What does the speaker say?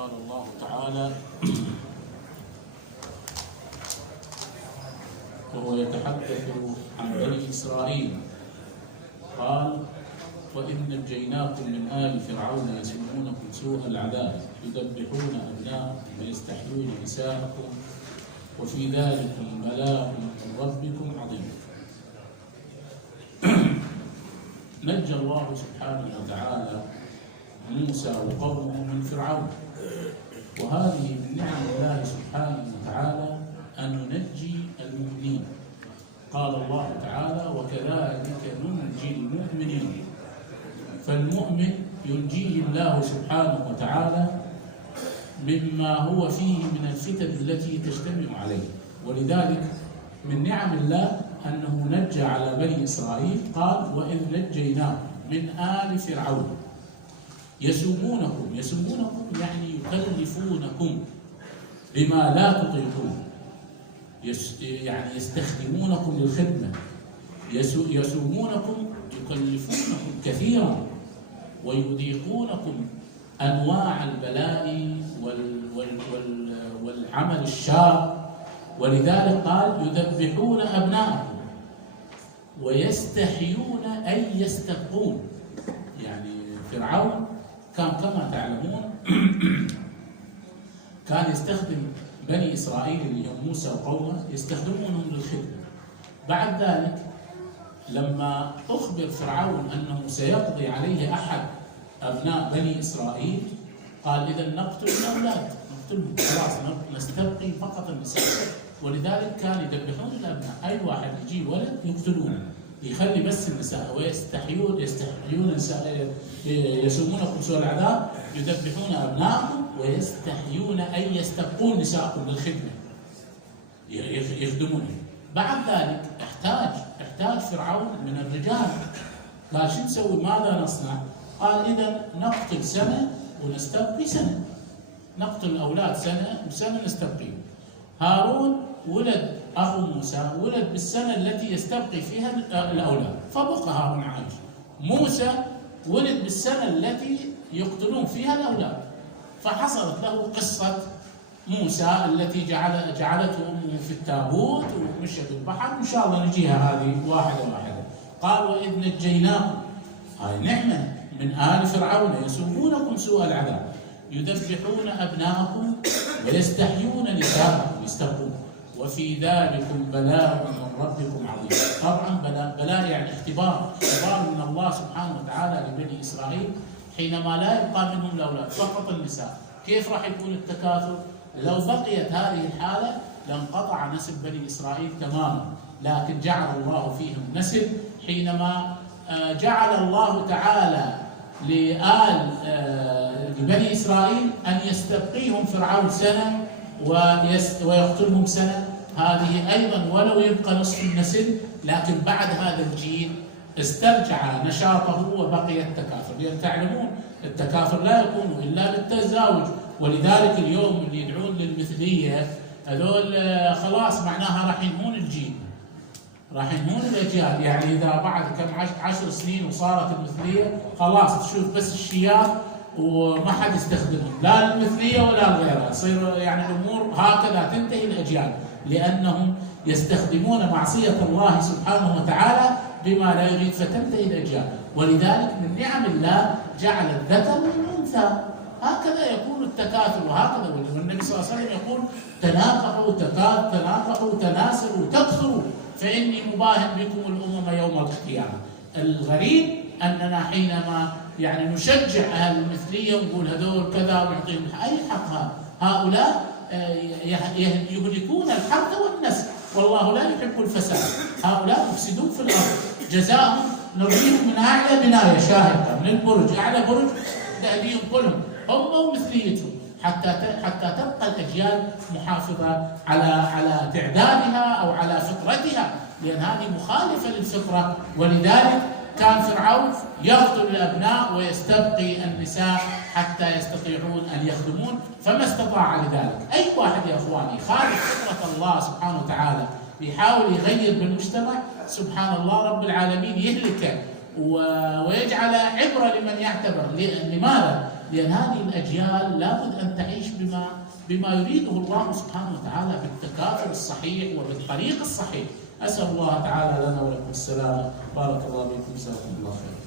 قال الله تعالى وهو يتحدث عن بني إسرائيل قال: وإذ نجيناكم من آل فرعون يسومونكم سوء العذاب يذبحون أبناءكم ويستحيون نساءكم وفي ذلكم بلاء من ربكم عظيم. نجى الله سبحانه وتعالى موسى وقومه من فرعون، وهذه من نعم الله سبحانه وتعالى أن ننجي المؤمنين. قال الله تعالى: وكذلك ننجي المؤمنين. فالمؤمن ينجيه الله سبحانه وتعالى مما هو فيه من الفتن التي تجتمع عليه. ولذلك من نعم الله أنه نجى على بني إسرائيل. قال: وإذ نجيناكم من آل فرعون يسومونكم يعني يكلفونكم بما لا تطيقون، يعني يستخدمونكم للخدمة. يسومونكم يكلفونكم كثيرا ويذيقونكم أنواع البلاء والعمل الشاق. ولذلك قال: يذبحون أبناءكم ويستحيون أي يستبقون. يعني فرعون كان كما تعلمون كان يستخدم بني إسرائيل اللي هم موسى وقومه يستخدمونهم للخدمة. بعد ذلك لما أخبر فرعون أنه سيقضي عليه أحد أبناء بني إسرائيل قال: إذا نقتل الأولاد، نقتلهم خلاص، نستبقي فقط النساء. ولذلك كان يذبحون الأبناء، أي واحد يجي ولد يقتلونه، يخلي بس النساء. ويستحيون نساء، يسومونكم سوء العذاب يذبحون أبناءكم ويستحيون أي يستبقون نساءكم للخدمة، يخدمونهم. بعد ذلك احتاج فرعون من الرجال. قال: شو نسوي؟ ماذا نصنع؟ قال: إذا نقتل سنة ونستبقي سنة، نقتل الأولاد سنة وسنة نستبقي. هارون ولد أخو موسى ولد بالسنة التي يستبقي فيها الأولاد، فبقى هارون عايش. موسى ولد بالسنة التي يقتلون فيها الأولاد، فحصلت له قصة موسى التي جعلته أمه في التابوت ومشى في البحر. إن شاء الله نجيها هذه واحدة واحدة. قال: وإذ نجيناكم، هاي نعمة، من آل فرعون يسومونكم سوء العذاب يذبحون أبناءكم ويستحيون نساءكم، يستبقون، وفي ذلكم بلاء من ربكم عظيم. طبعا بلاء يعني اختبار من الله سبحانه وتعالى لبني إسرائيل حينما لا يبقى منهم الأولاد، فقط النساء. كيف راح يكون التكاثر؟ لو بقيت هذه الحالة لانقطع نسل بني إسرائيل تماما، لكن جعل الله فيهم نسل حينما جعل الله تعالى لبني إسرائيل أن يستبقيهم فرعون سنة ويقتلهم سنة. هذه أيضا ولو يبقى نصف النسل، لكن بعد هذا الجيل استرجع نشاطه وبقي التكاثر. لأن تعلمون التكاثر لا يكون إلا بالتزاوج. ولذلك اليوم اللي يدعون للمثلية هذول خلاص معناها راح ينهون الجيل، راح ينهون الأجيال. يعني إذا بعد كم 10 سنين وصارت المثلية خلاص تشوف بس الشياب وما حد يستخدمهم، لا المثلية ولا غيرها. يصير يعني الأمور هكذا تنتهي الأجيال، لأنهم يستخدمون معصية الله سبحانه وتعالى بما لا يريد، فتنتهي الأجيال. ولذلك من نعم الله جعل الذكر والأنثى، هكذا يكون التكاثر. وهكذا والنبي صلى الله عليه وسلم يقول: تناكحوا تناسلوا تكثروا فإني مباهن بكم الأمم يوم القيامة. الغريب أننا حينما يعني نشجع أهل المثلية ونقول هذول كذا ونعطيهم أي حق، هؤلاء يهلكون الحرث والنسل، والله لا يحب الفساد. هؤلاء يفسدون في الأرض. جزاهم نرميهم من أعلى بناية شاهقة، من البرج، أعلى برج نأذيهم كلهم هم ومثليتهم، حتى تبقى الأجيال محافظة على تعدادها أو على فطرتها، لأن هذه مخالفة للفطرة. ولذلك كان فرعون يقتل الأبناء ويستبقي النساء حتى يستطيعون أن يخدمون، فما استطاع لذلك. أي واحد يا أخواني خالف فطرة الله سبحانه وتعالى يحاول يغير بالمجتمع، سبحان الله رب العالمين يهلكه ويجعل عبرة لمن يعتبر. لماذا؟ لأن هذه الأجيال لابد أن تعيش بما يريده الله سبحانه وتعالى بالتكافل الصحيح وبالطريق الصحيح. أسأل الله تعالى لنا ولكم السلامة. بارك الله فيكم، جزاكم الله خير.